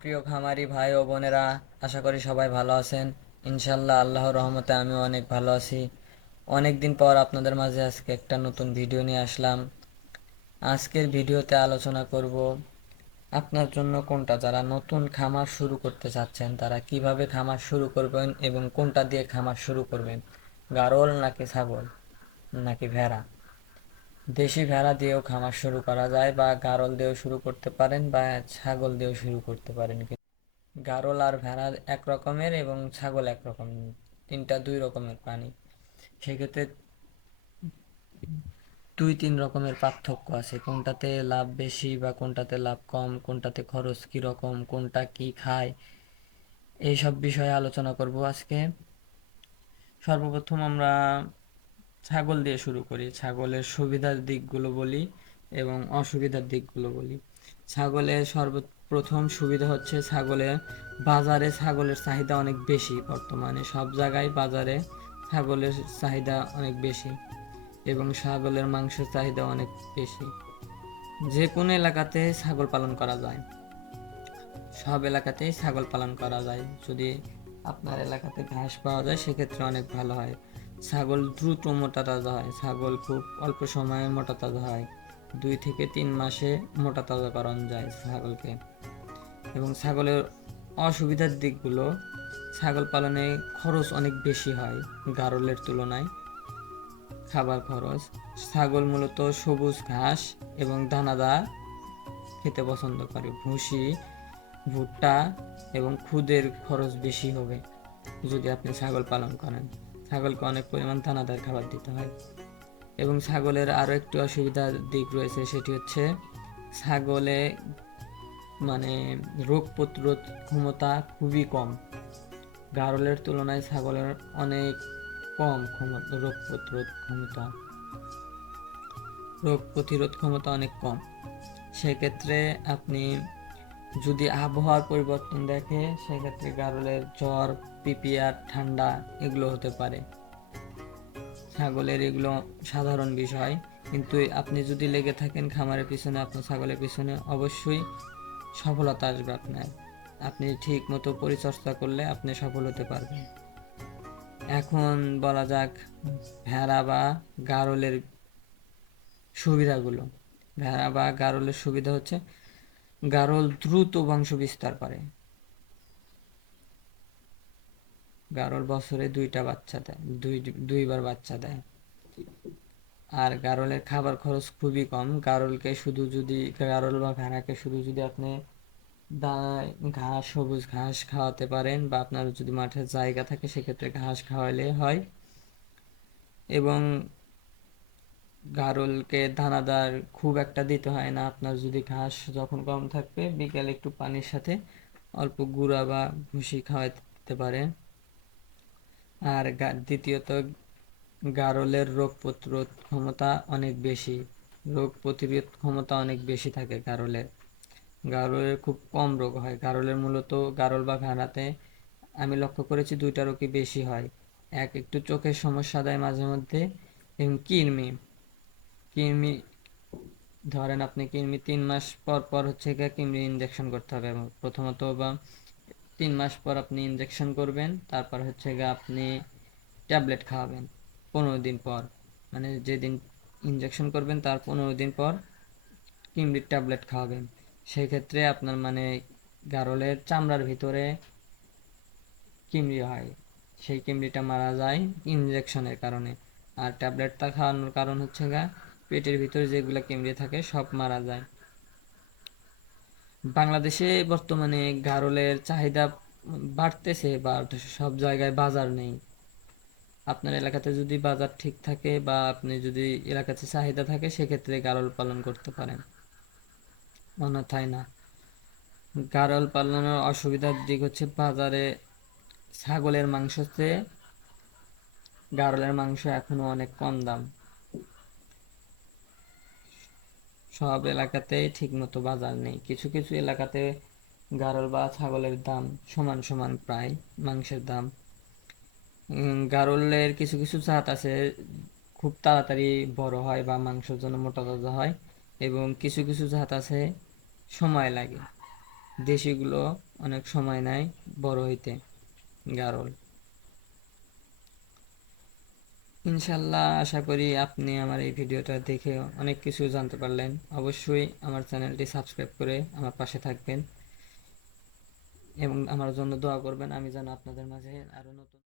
প্রিয় খামারি ভাই ও বোনেরা, আশা করি সবাই ভালো আছেন। ইনশাল্লাহ আল্লাহর রহমতে আমিও অনেক ভালো আছি। অনেক দিন পর আপনাদের মাঝে আজকে একটা নতুন ভিডিও নিয়ে আসলাম। আজকের ভিডিওতে আলোচনা করব আপনার জন্য কোনটা, যারা নতুন খামার শুরু করতে চাচ্ছেন তারা কিভাবে খামার শুরু করবেন এবং কোনটা দিয়ে খামার শুরু করবেন, গাড়ল নাকি ছাগল নাকি ভেড়া। দেশি ভেড়া দিয়েও খামার শুরু করা যায়, বা গাড়ল দিয়েও শুরু করতে পারেন, বা ছাগল দিয়েও শুরু করতে পারেন। গাড়ল আর ভেড়া এক রকমের এবং ছাগল এক রকম, তিনটা দুই রকমের প্রাণী। সেক্ষেত্রে দুই তিন রকমের পার্থক্য আছে, কোনটাতে লাভ বেশি বা কোনটাতে লাভ কম, কোনটাতে খরচ কি রকম, কোনটা কি খায়, এইসব বিষয়ে আলোচনা করব আজকে। সর্বপ্রথম আমরা ছাগল দিয়ে শুরু করি। ছাগলের সুবিধার দিকগুলো বলি এবং অসুবিধার দিকগুলো বলি। ছাগলের সর্বপ্রথম সুবিধা হচ্ছে, বাজারে ছাগলের চাহিদা অনেক বেশি। বর্তমানে সব জায়গায় বাজারে ছাগলের চাহিদা অনেক বেশি এবং ছাগলের মাংসের চাহিদা অনেক বেশি। যে কোনো এলাকাতে ছাগল পালন করা যায়, সব এলাকাতেই ছাগল পালন করা যায়। যদি আপনার এলাকাতে ঘাস পাওয়া যায় সেক্ষেত্রে অনেক ভালো হয়। ছাগল দ্রুত মোটা তাজা হয়, ছাগল খুব অল্প সময়ে মোটা তাজা হয়, 2 থেকে 3 মাসে মোটা তাজা করানো যায় ছাগলকে। এবং ছাগলের অসুবিধার দিকগুলো, ছাগল পালনে খরচ অনেক বেশি হয় গাড়লের তুলনায়। খাবার খরচ, ছাগল মূলত সবুজ ঘাস এবং দানাদার খেতে পছন্দ করে। ভুসি, ভুট্টা এবং খুদের খরচ বেশি হবে যদি আপনি ছাগল পালন করেন। ছাগলকে অনেক পরিমাণ দানাদার খাবার দিতে হয়। এবং ছাগলের আরও একটি অসুবিধার দিক রয়েছে, সেটি হচ্ছে ছাগলে মানে রোগ প্রতিরোধ ক্ষমতা খুবই কম। গাড়লের তুলনায় ছাগলের অনেক কম ক্ষমতা, রোগ প্রতিরোধ ক্ষমতা অনেক কম। সেক্ষেত্রে আপনি যদি আবহাওয়ার পরিবর্তন দেখে, সেক্ষেত্রে গাড়লের জ্বর, পিপিআর, ঠান্ডা এগুলো হতে পারে। ছাগলের এগুলো সাধারণ বিষয়, কিন্তু আপনি যদি লেগে থাকেন খামারের পিছনে, আপনার ছাগলের পিছনে, অবশ্যই সফলতা আসবে আপনার। আপনি ঠিক মতো পরিচর্যা করলে আপনি সফল হতে পারবেন। এখন বলা যাক ভেড়া বা গাড়লের সুবিধাগুলো। ভেড়া বা গাড়লের সুবিধা হচ্ছে, গাড়ল দ্রুত বংশ বিস্তার করে। গাড়ল বছরে 2টা বাচ্চা দেয়, দুইবার বাচ্চা দেয়। আর গাড়লের খাবার খরচ খুবই কম। গাড়ল বা ভেড়াকে শুধু যদি আপনি দানায় ঘাস, সবুজ ঘাস খাওয়াতে পারেন, বা আপনার যদি মাঠের জায়গা থাকে সেক্ষেত্রে ঘাস খাওয়ালে হয়। এবং গাড়লকে দানাদার খুব একটা দিতে হয় না। আপনার যদি ঘাস যখন কম থাকবে, বিকেলে একটু পানির সাথে অল্প গুঁড়া বা ভুসি খাওয়াতে পারেন। আর দ্বিতীয়ত, গাড়লের রোগ প্রতিরোধ ক্ষমতা অনেক বেশি থাকে গাড়লের। গাড়লের খুব কম রোগ হয়। গাড়ল বা ভেড়াতে আমি লক্ষ্য করেছি 2টা রোগই বেশি হয়। একটু চোখের সমস্যা দেয় মাঝে মধ্যে, এবং কৃমি। কৃমি ধরেন আপনি কৃমি 3 মাস পর পর কৃমি ইনজেকশন করতে হবে প্রথমত, বা 3 মাস পর আপনি ইনজেকশন করবেন। তারপর আপনি ট্যাবলেট খাওয়াবেন 15 দিন পর, মানে যেদিন ইনজেকশন করবেন তার 15 দিন পর কৃমির ট্যাবলেট খাওয়াবেন। সেক্ষেত্রে আপনার গাড়লের চামড়ার ভিতরে কৃমি হয়, সেই কৃমিটা মারা যায় ইনজেকশনের কারণে। আর ট্যাবলেটটা খাওয়ানোর কারণ পেটের ভিতরে যেগুলো কৃমি থাকে সব মারা যায়। বাংলাদেশে বর্তমানে গাড়লের চাহিদা বাড়তেছে, বা সব জায়গায় বাজার নেই। আপনার এলাকাতে যদি বাজার ঠিক থাকে, বা আপনি যদি এলাকাতে চাহিদা থাকে, সেক্ষেত্রে গাড়ল পালন করতে পারেন, অন্যথায় না। গাড়ল পালনের অসুবিধার দিক হচ্ছে, বাজারে ছাগলের মাংস চেয়ে গাড়লের মাংস এখনো অনেক কম দাম। সব এলাকাতেই ঠিক মতো বাজার নেই। কিছু কিছু এলাকাতে গাড়ল বা ছাগলের দাম সমান সমান, প্রায় মাংসের দাম। গাড়লের কিছু কিছু জাত আছে খুব তাড়াতাড়ি বড় হয় বা মাংসের জন্য মোটা তাজা হয়, এবং কিছু কিছু জাত আছে সময় লাগে দেশিগুলো অনেক সময় নেয় বড় হইতে, গারল। ইনশাল্লাহ আশা করি আপনি আমার এই ভিডিওটা দেখে অনেক কিছু জানতে পারলেন। অবশ্যই আমার চ্যানেলটি সাবস্ক্রাইব করে আমার পাশে থাকবেন এবং আমার জন্য দোয়া করবেন, আমি যেন আপনাদের মাঝে আরো নতুন